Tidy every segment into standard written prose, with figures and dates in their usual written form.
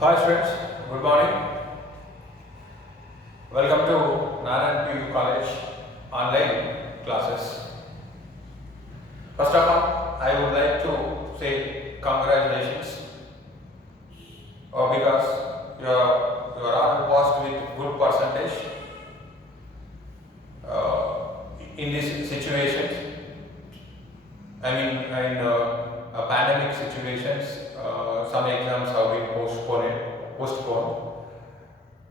Hi students, good morning. Welcome to Narayan PU College online classes. First of all, I would like to say congratulations because you are all passed with good percentage in this situation. I mean, in pandemic situations, some exams have been postponed.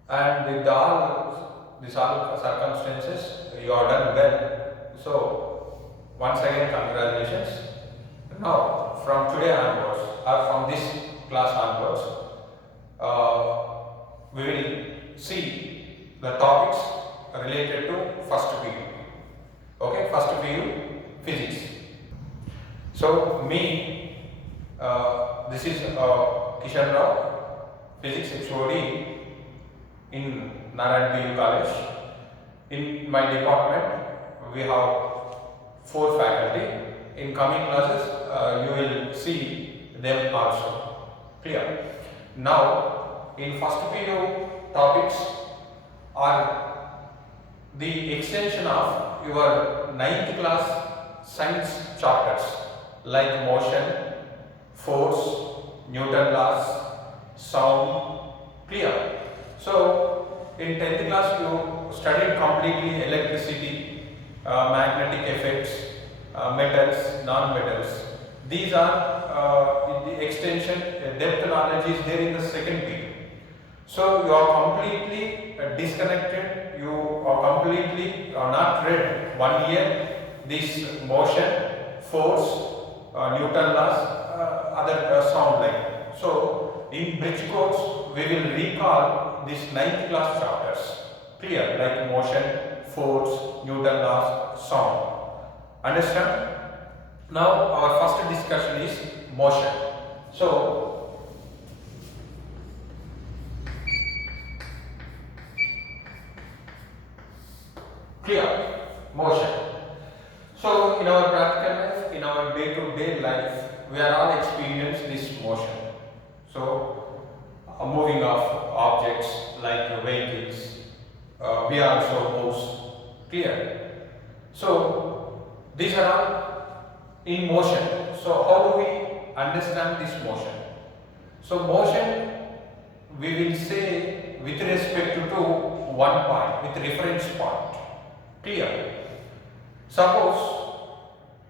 And with these all circumstances, you are done well. So, once again, congratulations. Now, from today onwards, or from this class onwards, we will see the topics related to first PU. Okay, first PU physics. So, this is Kishan Rao, physics HOD in Narayan PU College. In my department, we have 4 faculty. In coming classes, you will see them also. Clear? Now, in first PU topics are the extension of your 9th class science chapters like motion, force, Newton laws, sound. Clear? So, in 10th class you studied completely electricity, magnetic effects, metals, non-metals. These are the extension, depth knowledge is there in the second PU. So, you are completely disconnected, you are completely not read 1 year this motion, force, Newton laws, other sound like. So, in bridge course, we will recall these 9th class chapters. Clear? Like motion, force, Newton laws, sound. Understand? Now, our first discussion is motion. So, clear? Motion. So, in our practical life, in our day-to-day life, we are all experience this motion. So, moving of objects like vehicles, we also move. Clear? So, these are all in motion. So, how do we understand this motion? So, motion we will say with respect to one point, with reference point. Clear? Suppose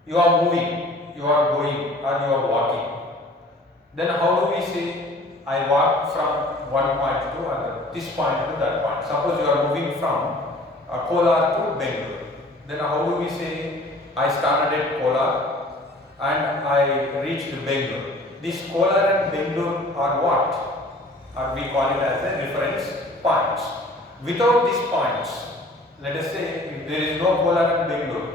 you are moving, you are going, or you are walking. Then how do we say I walk from one point to another, this point to that point? Suppose you are moving from Kolar to Bangalore. Then how do we say I started at Kolar and I reached Bangalore? This Kolar and Bangalore are what? Or we call it as a reference points. Without these points, let us say if there is no Kolar and Bangalore,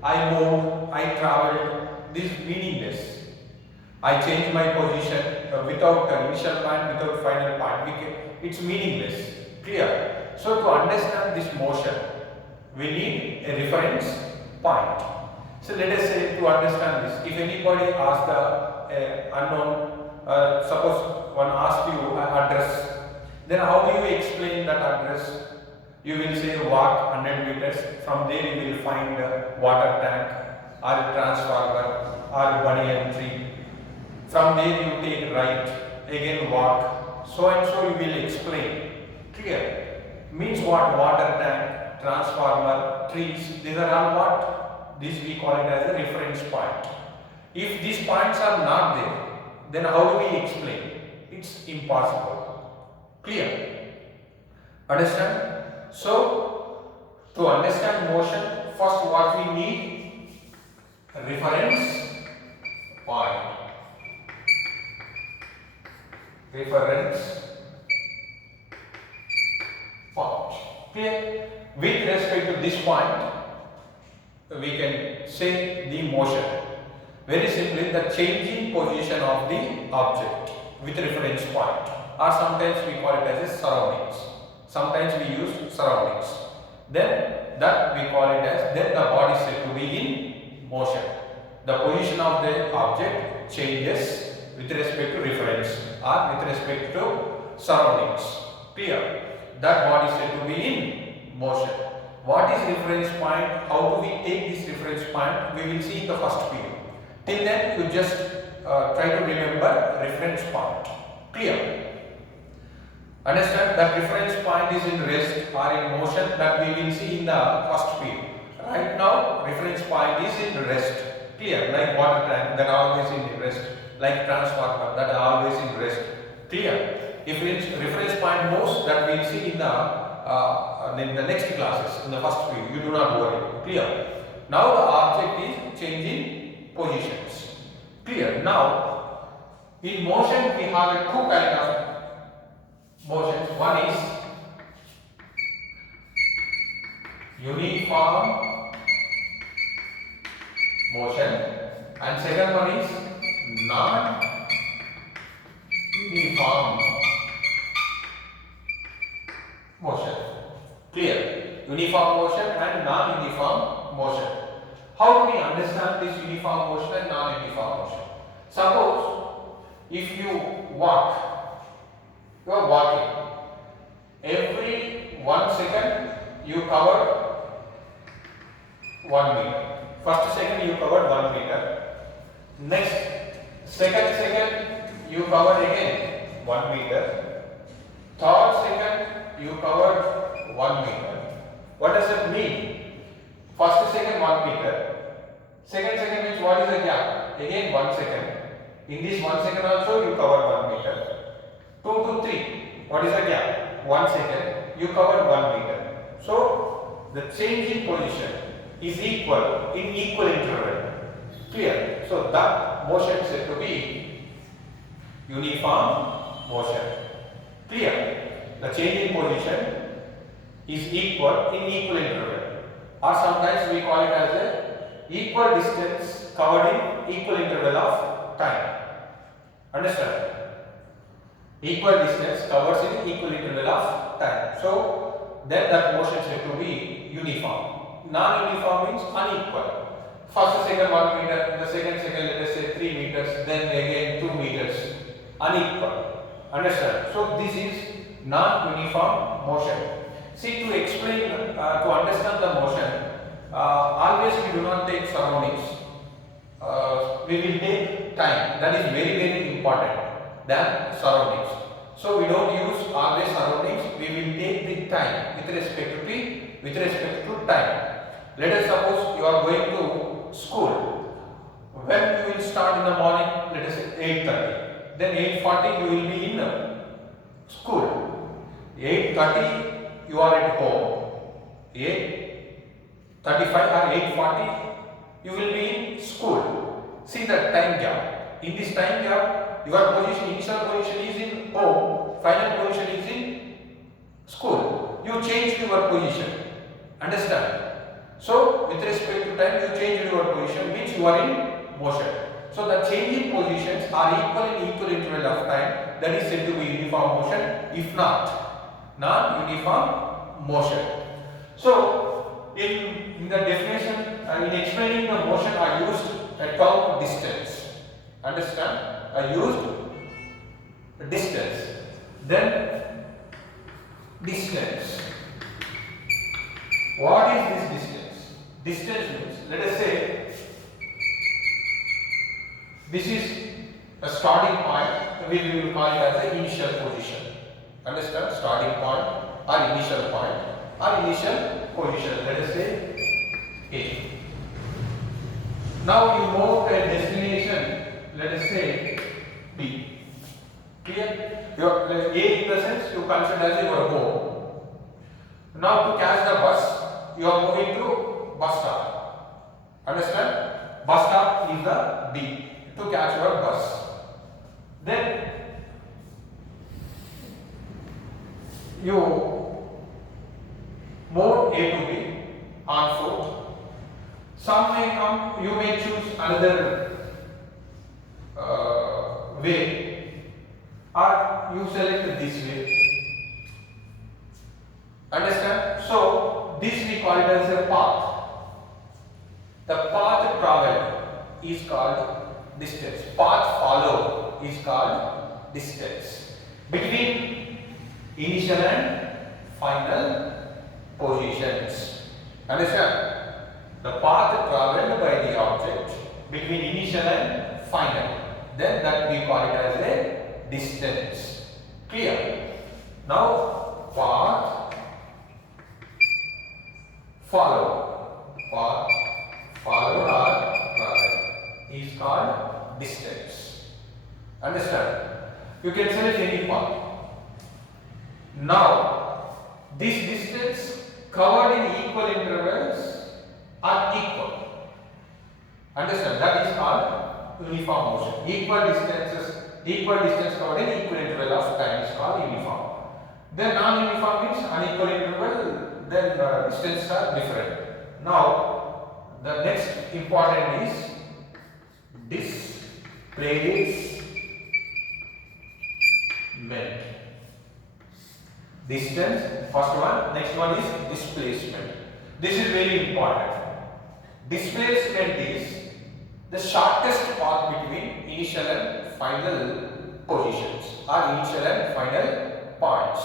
I moved, I travelled, this is meaningless. I change my position without initial point, without final point. It's meaningless. Clear? So to understand this motion, we need a reference point. So let us say to understand this, if anybody asks the unknown, suppose one asks you an address, then how do you explain that address? You will say walk 100 meters, from there you will find a water tank or a transformer or banyan tree. From there you take right, again walk, so and so you will explain. Clear? Means what? Water tank, transformer, trees, these are all what? This we call it as a reference point. If these points are not there, then how do we explain? It's impossible. Clear? Understand? So, to understand motion, first what we need? Reference point. Reference point. Clear? With respect to this point, we can say the motion. Very simply, the changing position of the object with reference point, or sometimes we call it as a surroundings. Sometimes we use surroundings. Then that we call it as, then the body is said to be in motion. The position of the object changes with respect to reference or with respect to surroundings. Clear? That body is said to be in motion. What is reference point? How do we take this reference point? We will see in the first period. Till then, you just try to remember reference point. Clear? Understand that reference point is in rest or in motion, that we will see in the first period. Right now, reference point is in rest. Clear? Like water tank that are always in rest. Like transformer that are always in rest. Clear? If reference point moves, that we will see in the next classes, in the first period. You do not worry. Clear? Now the object is changing positions. Clear? Now, in motion we have two kind of motions. One is uniform motion and second one is non-uniform motion. Clear? Uniform motion and non-uniform motion. How do we understand this uniform motion and non-uniform motion? Suppose if you walk, you are walking. Every 1 second you cover 1 meter. First second you covered 1 meter. Next second you covered again 1 meter. Third second you covered 1 meter. What does it mean? First second 1 meter. Second means what is the gap? Again 1 second. In this 1 second also you covered 1 meter. 2 to 3. What is the gap? 1 second. You covered 1 meter. So the change in position is equal in equal interval. Clear? So that motion is said to be uniform motion. Clear? The change in position is equal in equal interval, or sometimes we call it as a equal distance covered in equal interval of time. Understand? Equal distance covers in equal interval of time. So then that motion is said to be uniform. Non-uniform means unequal. First second 1 meter, the second let us say 3 meters, then again 2 meters. Unequal. Understand? So this is non-uniform motion. See, to explain, to understand the motion, always we do not take surroundings. We will take time. That is very important than surroundings. So we don't use always surroundings. We will take the time with respect to time. Let us suppose you are going to school. When you will start in the morning, let us say 8:30. Then 8:40 you will be in school. 8:30 you are at home. 8:35 or 8:40 you will be in school. See the time gap. In this time gap, your position, initial position is in home, final position is in school. You change your position. Understand? So with respect to time, you change your position, means you are in motion. So the change in positions are equal in equal interval of time. That is said to be uniform motion. If not, non-uniform motion. So in the definition, in explaining the motion, I used a term distance. Understand? I used distance. Then distance. What is this distance? Distance means, let us say, this is a starting point. We will call it as the initial position. Understand? Starting point or initial point or initial position. Let us say A. Now you move to a destination. Let us say B. Clear? Your A in the sense you consider as your home. Now to catch the bus, you are moving to bus stop. Understand? Bus stop is the B to catch your bus. Then you move A to B on foot. Some may come, you may choose another way, or you select this way. Understand? So this we call it as a path. The path traveled is called distance. Path followed is called distance. Between initial and final positions. Understand? The path traveled by the object between initial and final. Then that we call it as a distance. Clear? Now path followed. Path followed or traveled is called distance. Understand? You can select any path. Now this distance covered in equal intervals are equal. Understand? That is called uniform motion. Equal distance covered in equal interval of time is called uniform. Then non-uniform means unequal interval, then distances are different. Now the next important is displacement. Distance, first one. Next one is displacement. This is very important. Displacement is the shortest path between initial and final positions or initial and final points.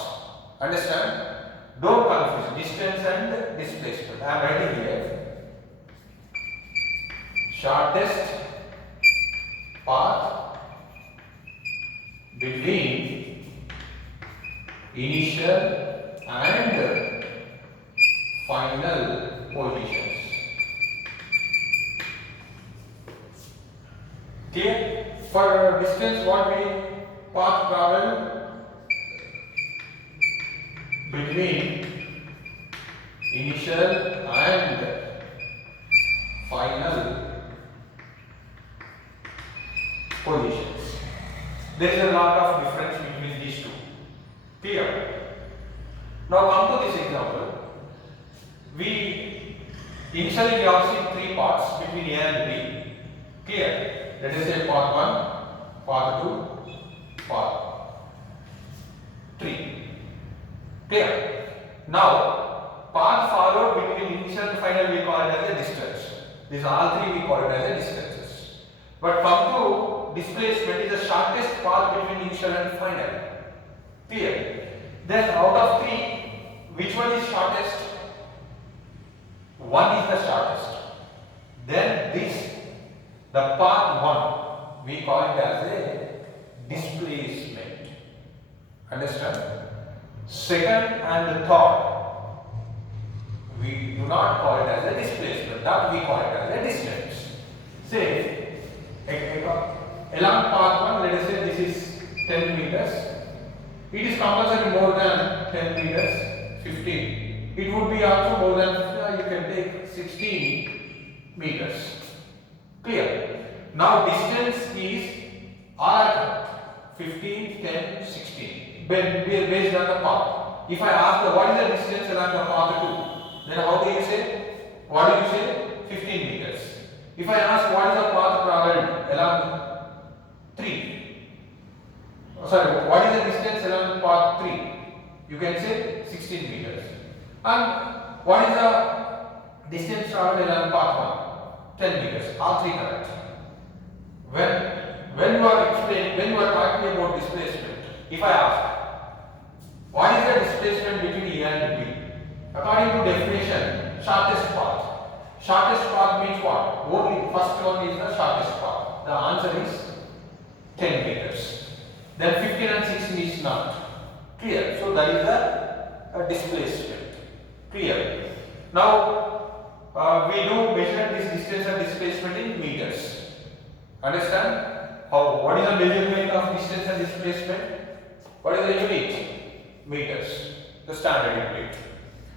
Understand? Don't confuse distance and displacement. I am writing here. Shortest path between initial and final positions. Clear? For distance, what we path travel between initial and final positions. There is a lot of difference between these two. Clear? Now come to this example. We initially we have seen three paths between A and B. Clear? Let us say path 1, path 2, path 3. Clear? Now path followed between initial and final we call it as a distance. These all three we call it as a distances. But come to displacement is the shortest path between initial and final. Clear? Then out of three, which one is shortest? One is the shortest. Then the path 1, we call it as a displacement. Understand? Second and the third, we do not call it as a displacement. That we call it as a distance. Say, along path 1, let us say this is 10 meters. It is compulsory more than 10 meters, 15. It would be also more than 15, you can take 16 meters. Clear? Now distance is R 15, 10, 16 based on the path. If I ask what is the distance along the path 2, then how do you say? What do you say? 15 meters. If I ask what is the path traveled along 3, sorry, what is the distance along path 3? You can say 16 meters. And what is the distance traveled along path 1? 10 meters. All three correct. When you are talking about displacement, if I ask what is the displacement between A and B? According to definition, shortest path. Shortest path means what? Only first one is the shortest path. The answer is 10 meters. Then 15 and 16 is not. Clear? So that is the displacement. Clear? Now we do measure this distance and displacement in meters. Understand? What is the measurement of distance and displacement? What is the unit? Meters. The standard unit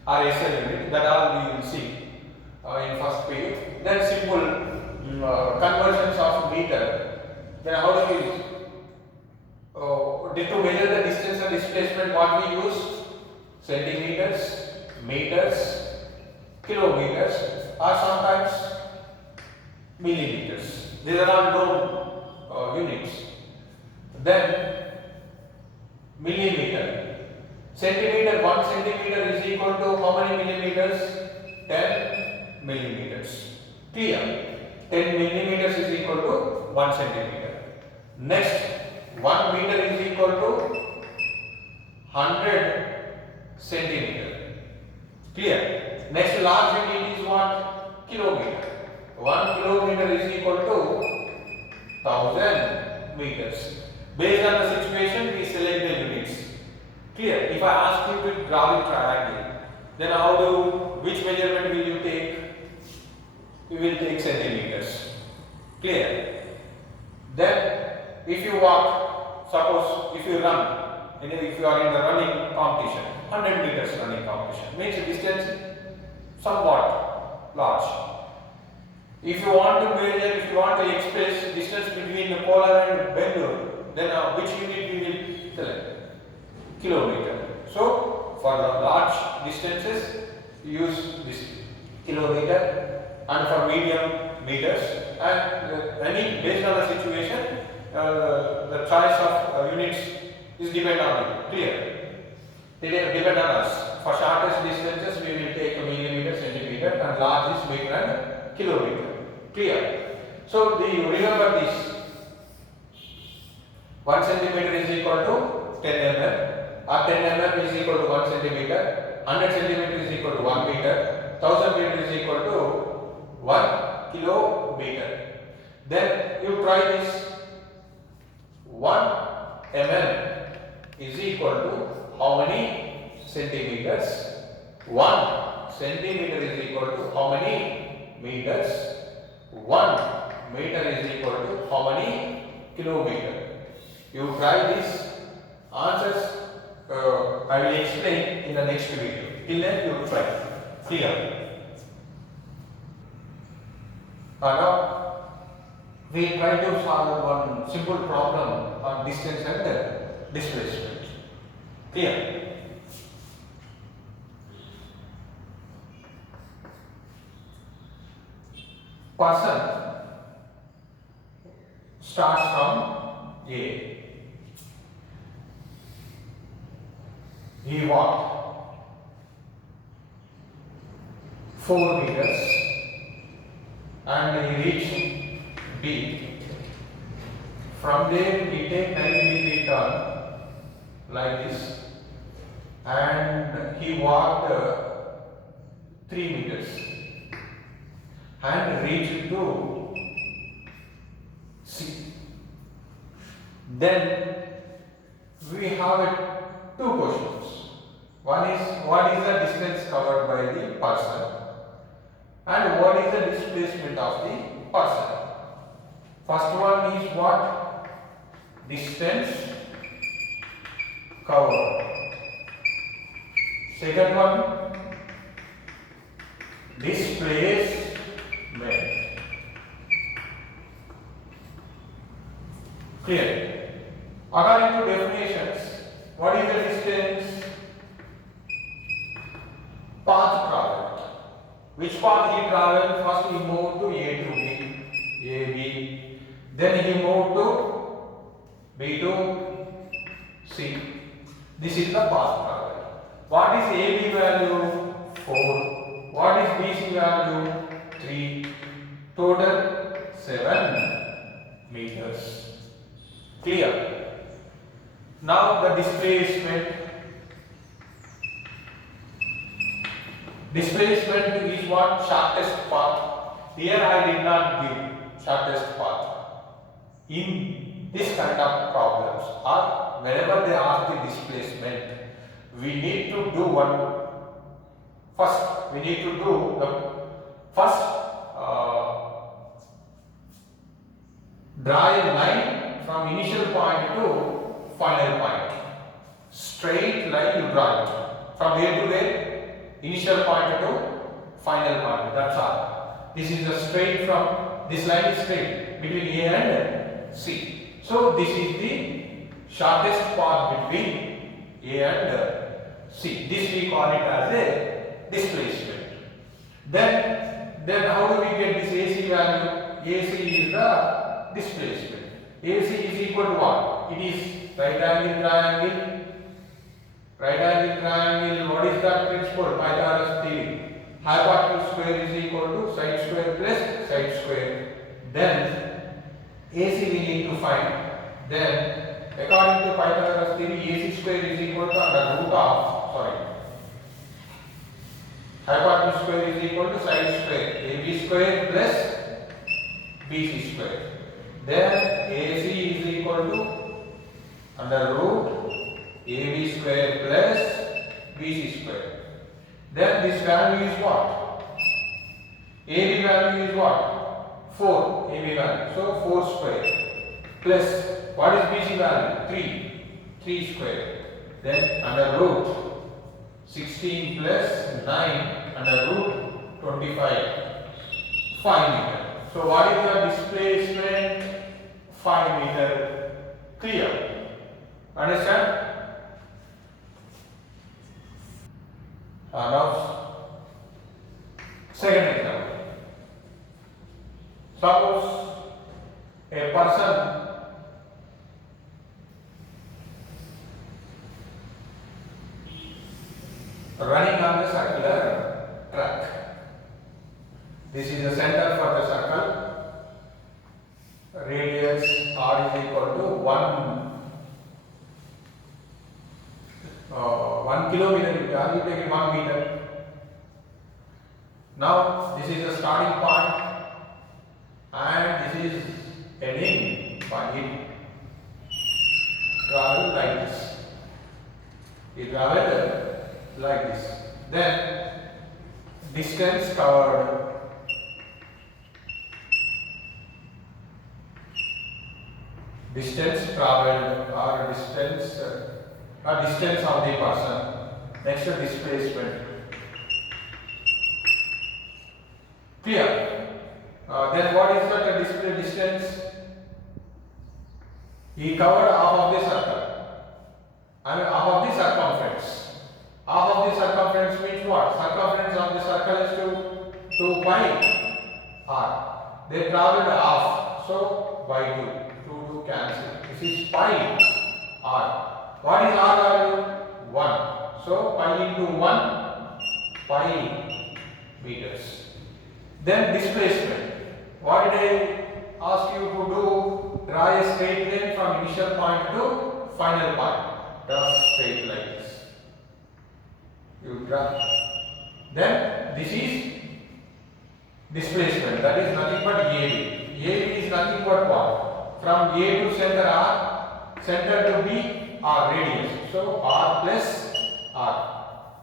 or SI unit. That all we will see in first period. Then simple conversions of meter. Then how do we to measure the distance and displacement, what we use? Centimeters, meters, kilometers, or sometimes millimeters. These are all known units. Then millimeter. Centimeter, 1 centimeter is equal to how many millimeters? 10 millimeters. Clear? 10 millimeters is equal to 1 centimeter. Next, 1 meter is equal to 100 centimeter. Clear? Next large unit is what? Kilometer. 1 kilometer is equal to 1000 meters. Based on the situation, we select the units. Clear? If I ask you to draw a triangle, then which measurement will you take? You will take centimeters. Clear? Then, if you walk, suppose if you run, if you are in the running competition, 100 meters running competition, means the distance somewhat large. If you want to measure, if you want to express distance between the Kolar and Bangalore, then which unit we will select? Kilometer. So, for the large distances, use this kilometer, and for medium, meters, and based on the situation, the choice of units is depend on you. Clear? They depend on us. For shortest distances, we will take a millimeter, centimeter, and large is meter and kilometer. Clear? So, remember this. 1 centimeter is equal to 10 mm, or 10 mm is equal to 1 centimeter, 100 centimeter is equal to 1 meter, 1000 meter is equal to 1 kilometer. Then you try this. 1 mm is equal to how many centimeters? 1 centimeter is equal to how many meters? 1 meter is equal to how many kilometers? You try this. Answers I will explain in the next video. Till then you try. Clear? Now we try to solve one simple problem on distance and displacement. Clear? Person starts from A. He walked 4 meters and he reached B. From there he take 90-degree turn like this and he walked 3 meters and reached to C. Then we have two questions. One is what is the distance covered by the person and what is the displacement of the person. First one is what? Distance covered. Second one, displacement. Clear? According to definitions, what is the distance? Path traveled. Which path he traveled? First he moved to A to B, A, B. Then he moved to B to C. This is the path traveled. What is AB value? 4. What is BC value? 3. Total 7 meters. Clear? Now the displacement. Displacement is what? Shortest path. Here I did not give shortest path. In this kind of problems or whenever they ask the displacement, we need to do one. First, we need to do the first draw a line from initial point to final point. Straight line you draw it from where to where? Initial point to final point. That's all. This is the straight from this line is straight between A and C. So this is the shortest path between A and C. This we call it as a displacement. Then how do we get this AC value? AC is the displacement. AC is equal to what? It is right angle triangle. Right angle triangle, what is that principle? Pythagoras theory. Hypotenuse square is equal to side square plus side square. Then AC we need to find. Then according to Pythagoras theory, AC square is equal to under root of Hypotenuse square is equal to side square. AB square plus BC square. Then AC is equal to under root AB square plus BC square. Then this value is what? AB value is what? 4 AB value. So 4 square plus what is BC value? 3 square. Then under root 16 plus 9 under root 25. 5 meter. So what is your displacement? 5 meter. Clear? Understand? Now second example. Suppose a person running on the circular track. This is the center for the circle. Radius r is equal to 1 kilometer. You take it 1 meter. Now this is the starting point, and this is ending point. It travel like this. It travel like this. Then distance covered. Distance traveled or distance of the person. Next displacement. Clear? Then what is that display distance? He covered half of the circle. I mean half of the circumference. Half of the circumference means what? Circumference of the circle is 2 pi r. They traveled half, so by 2. 2 cancel. This is pi r. What is r value? 1. So pi into 1, pi meters. Then displacement. What did I ask you to do? Draw a straight line from initial point to final point. Draw straight like this. You draw. Then this is displacement. That is nothing but AB. AB is nothing but what? From A to center R, center to B, R radius. So R plus R.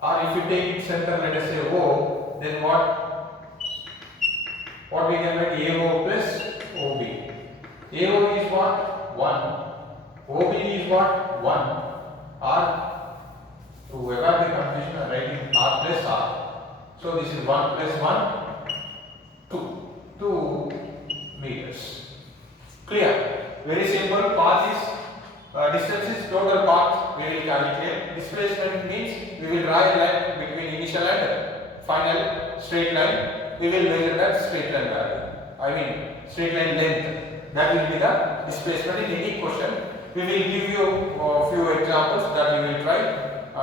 Or if you take it center, let us say O, then what we can write? AO plus OB. AO is what? 1. OB is what? 1. R. To avoid the confusion, I am writing R plus R. So this is 1 plus 1, 2 meters. Clear? Very simple. Path is distance is total path we will calculate. Displacement means we will draw a line between initial and final straight line. We will measure that straight line value. I mean straight line length. That will be the displacement in any question. We will give you a few examples that you will try.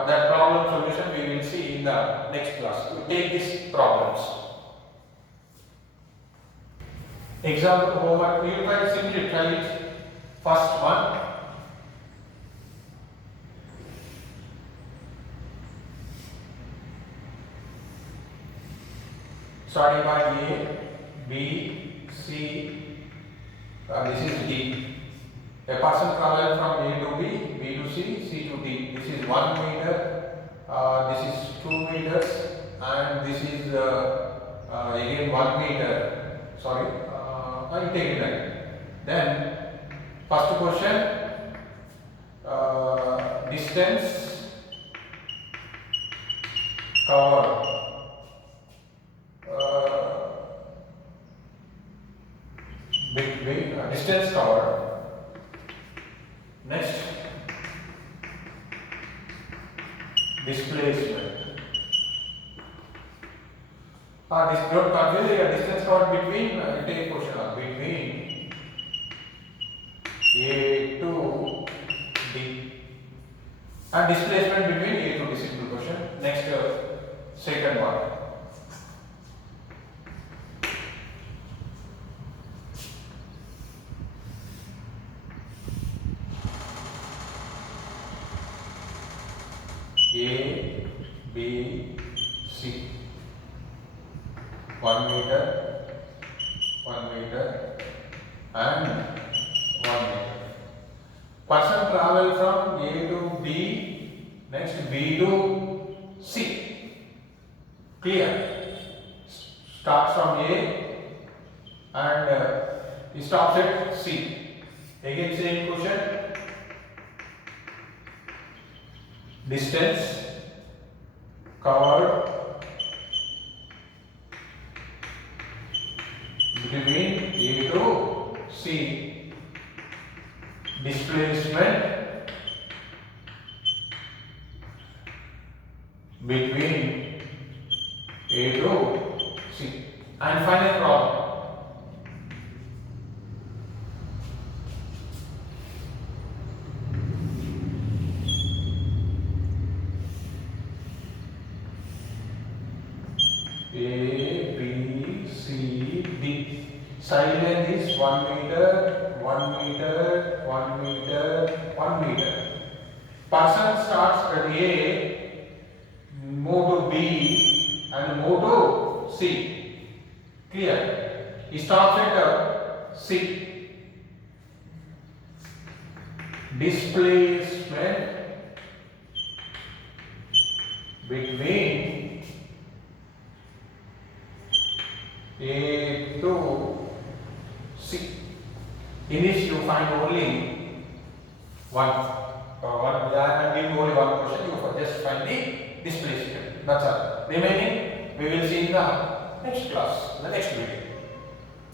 That problem solution we will see in the next class. We take these problems. Example homework. You try simply try it. First one. Starting point A, B, C, this is D. A person travels from A to B, B to C, C to D. This is 1 meter, this is 2 meters, and this is again 1 meter. Sorry, I take it right. Then, first question, distance covered. Distance covered. Next, displacement. This don't confuse the distance covered between. Take question between A to D, and displacement between A to D. Simple question. Next, second one. A, B, C. 1 meter, 1 meter and 1 meter. Person travel from A to B, next B to C. Clear? Starts from A and he stops at C. Again same question. Distance covered between A to C. Displacement between A to C. And final problem. A, B, C, D. Side length is 1 meter, 1 meter, 1 meter, 1 meter. Person starts at A, move to B and move to C. Clear? He stops at C. Displacement between A to C. In this you find only one. I have given only one question. You just find the displacement. That's all. Remaining we will see in the next class, the next video.